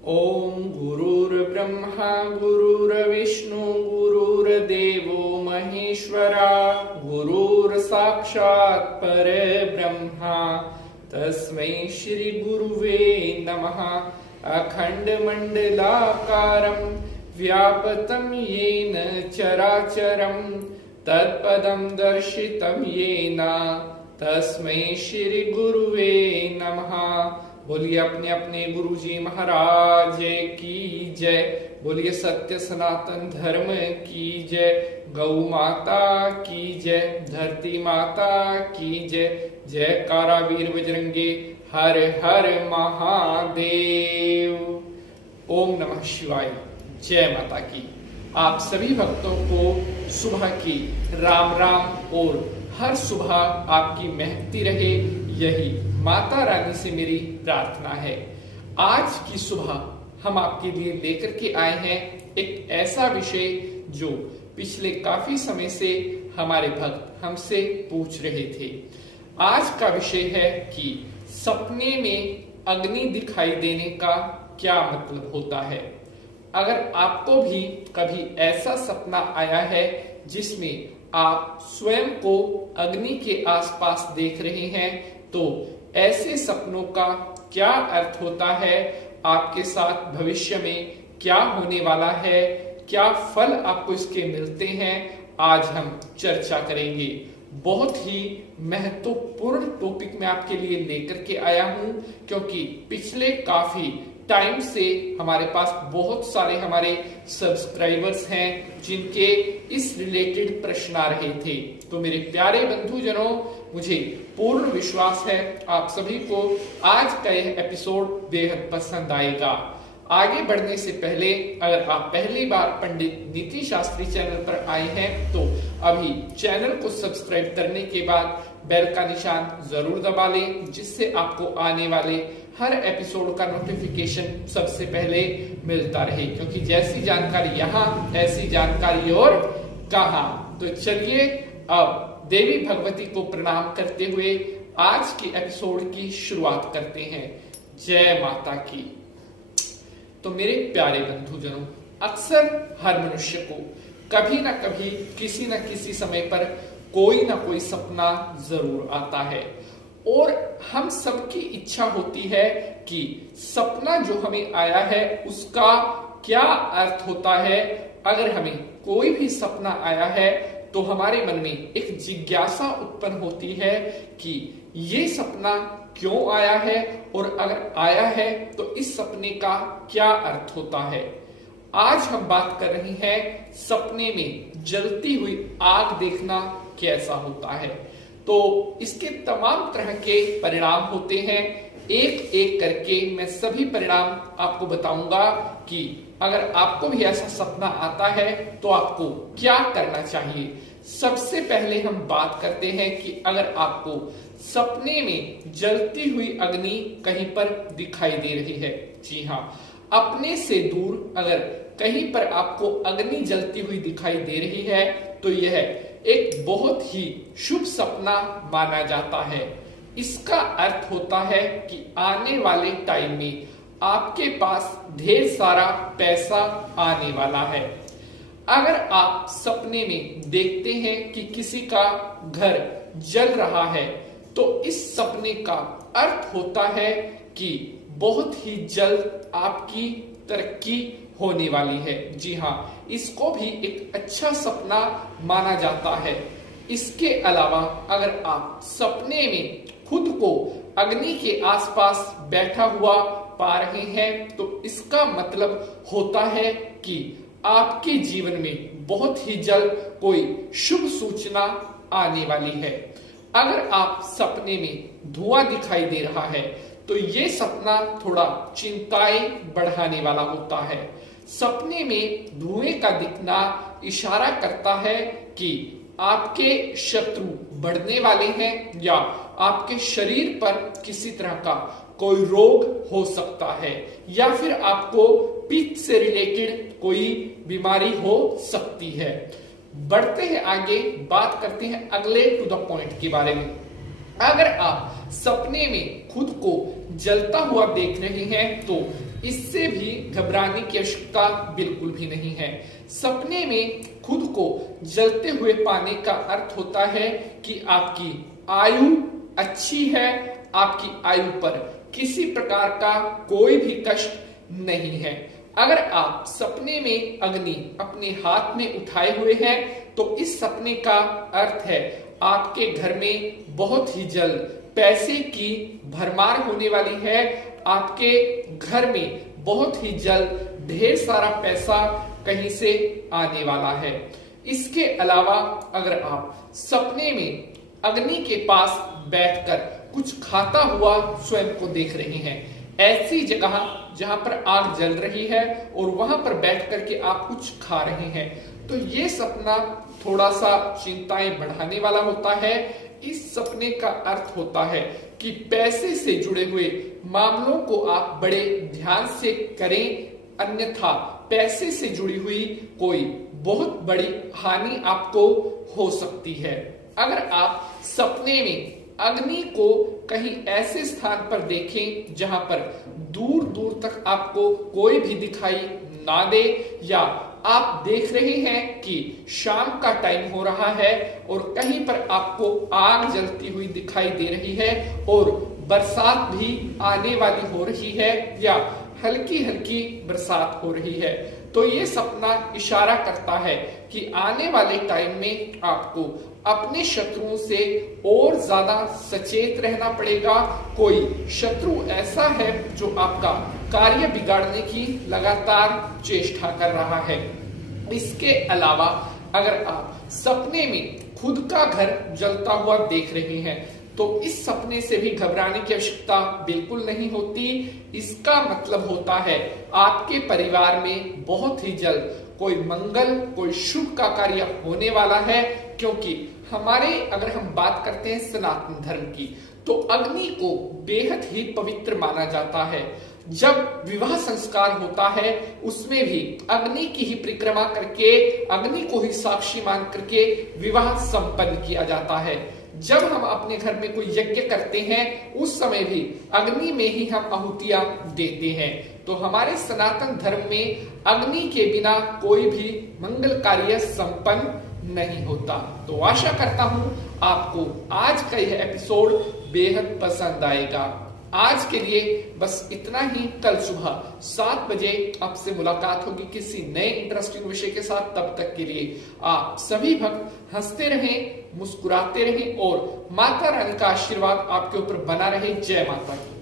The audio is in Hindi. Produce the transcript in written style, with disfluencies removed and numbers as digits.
ओम गुरुर्ब्रह्मा गुरुर्विष्णु गुरुर्देवो महेश्वरा गुरुर्साक्षात् परब्रह्मा तस्मै श्री गुरुवे नमः। अखण्डमण्डलाकारं व्याप्तं येन चराचरं तत्पदं दर्शितं येन तस्मै श्री गुरुवे नमः। बोलिए अपने अपने गुरुजी महाराज की जय। बोलिए सत्य सनातन धर्म की जय। गौ माता की जय। धरती माता की जय। जयकारा वीर बजरंगे हर हर महादेव। ओम नमः शिवाय। जय माता की। आप सभी भक्तों को सुबह की राम राम और हर सुबह आपकी महकती रहे, यही माता रानी से मेरी प्रार्थना है। आज की सुबह हम आपके लिए लेकर के आए हैं एक ऐसा विषय जो पिछले काफी समय से हमारे भक्त हमसे पूछ रहे थे। आज का विषय है कि सपने में अग्नि दिखाई देने का क्या मतलब होता है। अगर आपको भी कभी ऐसा सपना आया है जिसमें आप स्वयं को अग्नि के आसपास देख रहे हैं, तो ऐसे सपनों का क्या अर्थ होता है, आपके साथ भविष्य में क्या होने वाला है, क्या फल आपको इसके मिलते हैं, आज हम चर्चा करेंगे। बहुत ही महत्वपूर्ण टॉपिक मैं आपके लिए लेकर के आया हूं, क्योंकि पिछले काफी टाइम से हमारे पास बहुत सारे हमारे सब्सक्राइबर्स हैं जिनके इस रिलेटेड प्रश्न आ रहे थे। तो मेरे प्यारे बंधुजनों, मुझे पूर्ण विश्वास है आप सभी को आज का यह एपिसोड बेहद पसंद आएगा। आगे बढ़ने से पहले अगर आप पहली बार पंडित नीति शास्त्री चैनल पर आए हैं तो अभी चैनल को सब्सक्राइब करने के बाद बेल का निशान जरूर दबा लें, जिससे आपको आने वाले हर एपिसोड का नोटिफिकेशन सबसे पहले मिलता रहे, क्योंकि जैसी जानकारी यहाँ ऐसी जानकारी और कहाँ। तो चलिए अब देवी भगवती को प्रणाम करते हुए आज के एपिसोड की शुरुआत करते हैं। जय माता की। तो मेरे प्यारे बंधुजनों, अक्सर हर मनुष्य को कभी ना कभी किसी न किसी समय पर कोई ना कोई सपना जरूर आता है, और हम सबकी इच्छा होती है कि सपना जो हमें आया है उसका क्या अर्थ होता है। अगर हमें कोई भी सपना आया है तो हमारे मन में एक जिज्ञासा उत्पन्न होती है कि ये सपना क्यों आया है, और अगर आया है तो इस सपने का क्या अर्थ होता है। आज हम बात कर रहे हैं सपने में जलती हुई आग देखना कैसा होता है। तो इसके तमाम तरह के परिणाम होते हैं। एक एक करके मैं सभी परिणाम आपको बताऊंगा कि अगर आपको भी ऐसा सपना आता है तो आपको क्या करना चाहिए। सबसे पहले हम बात करते हैं कि अगर आपको सपने में जलती हुई अग्नि कहीं पर दिखाई दे रही है, जी हाँ, अपने से दूर अगर कहीं पर आपको अग्नि जलती हुई दिखाई दे रही है तो यह एक बहुत ही शुभ सपना माना जाता है। इसका अर्थ होता है कि आने वाले टाइम में आपके पास ढेर सारा पैसा आने वाला है। अगर आप सपने में देखते हैं कि किसी का घर जल रहा है तो इस सपने का अर्थ होता है कि बहुत ही जल्द आपकी तरक्की होने वाली है। जी हाँ, इसको भी एक अच्छा सपना माना जाता है। इसके अलावा अगर आप सपने में खुद को अग्नि के आसपास बैठा हुआ पा रहे हैं तो इसका मतलब होता है कि आपके जीवन में बहुत ही जल्द कोई शुभ सूचना आने वाली है। अगर आप सपने में धुआं दिखाई दे रहा है तो ये सपना थोड़ा चिंताएं बढ़ाने वाला होता है। सपने में धुएं का दिखना इशारा करता है कि आपके शत्रु बढ़ने वाले हैं या आपके शरीर पर किसी तरह का कोई रोग हो सकता है, या फिर आपको पित्त से रिलेटेड कोई बीमारी हो सकती है। बढ़ते हैं आगे, बात करते हैं अगले टू द पॉइंट के बारे में। अगर आप सपने में खुद को जलता हुआ देख रहे हैं तो इससे भी घबराने की आवश्यकता बिल्कुल भी नहीं है। सपने में खुद को जलते हुए पाने का अर्थ होता है कि आपकी आयु अच्छी है, आपकी आयु पर किसी प्रकार का कोई भी कष्ट नहीं है। अगर आप सपने में अग्नि अपने हाथ में उठाए हुए हैं तो इस सपने का अर्थ है आपके घर में बहुत ही जल्द पैसे की भरमार होने वाली है। आपके घर में बहुत ही जल्द ढेर सारा पैसा कहीं से आने वाला है। इसके अलावा अगर आप सपने में अग्नि के पास बैठकर कुछ खाता हुआ स्वयं को देख रहे हैं, ऐसी जगह जहां पर आग जल रही है और वहां पर बैठ करके आप कुछ खा रहे हैं, तो ये सपना थोड़ा सा चिंताएं बढ़ाने वाला होता है। इस सपने का अर्थ होता है कि पैसे से जुड़े हुए मामलों को आप बड़े ध्यान से करें, अन्यथा पैसे से जुड़ी हुई कोई बहुत बड़ी हानि आपको हो सकती है। अगर आप सपने में अग्नि को कहीं ऐसे स्थान पर देखें जहां पर दूर दूर तक आपको कोई भी दिखाई ना दे, या आप देख रहे हैं कि शाम का टाइम हो रहा है और कहीं पर आपको आग जलती हुई दिखाई दे रही है और बरसात भी आने वाली हो रही है या हल्की हल्की बरसात हो रही है, तो ये सपना इशारा करता है कि आने वाले टाइम में आपको अपने शत्रुओं से और ज्यादा सचेत रहना पड़ेगा। कोई शत्रु ऐसा है जो आपका कार्य बिगाड़ने की लगातार चेष्टा कर रहा है। इसके अलावा अगर आप सपने में खुद का घर जलता हुआ देख रहे हैं तो इस सपने से भी घबराने की आवश्यकता बिल्कुल नहीं होती। इसका मतलब होता है आपके परिवार में बहुत ही जल्द कोई मंगल, कोई शुभ का कार्य होने वाला है, क्योंकि हमारे अगर हम बात करते हैं सनातन धर्म की, तो अग्नि को बेहद ही पवित्र माना जाता है। जब विवाह संस्कार होता है उसमें भी अग्नि की ही परिक्रमा करके, अग्नि को ही साक्षी मान करके विवाह संपन्न किया जाता है। जब हम अपने घर में कोई यज्ञ करते हैं उस समय भी अग्नि में ही हम आहुतियां देते हैं। तो हमारे सनातन धर्म में अग्नि के बिना कोई भी मंगल कार्य संपन्न नहीं होता। तो आशा करता हूं आपको आज का यह एपिसोड बेहद पसंद आएगा। आज के लिए बस इतना ही। कल सुबह 7 बजे आपसे मुलाकात होगी किसी नए इंटरेस्टिंग विषय के साथ। तब तक के लिए आप सभी भक्त हंसते रहें, मुस्कुराते रहें और माता रानी का आशीर्वाद आपके ऊपर बना रहे। जय माता की।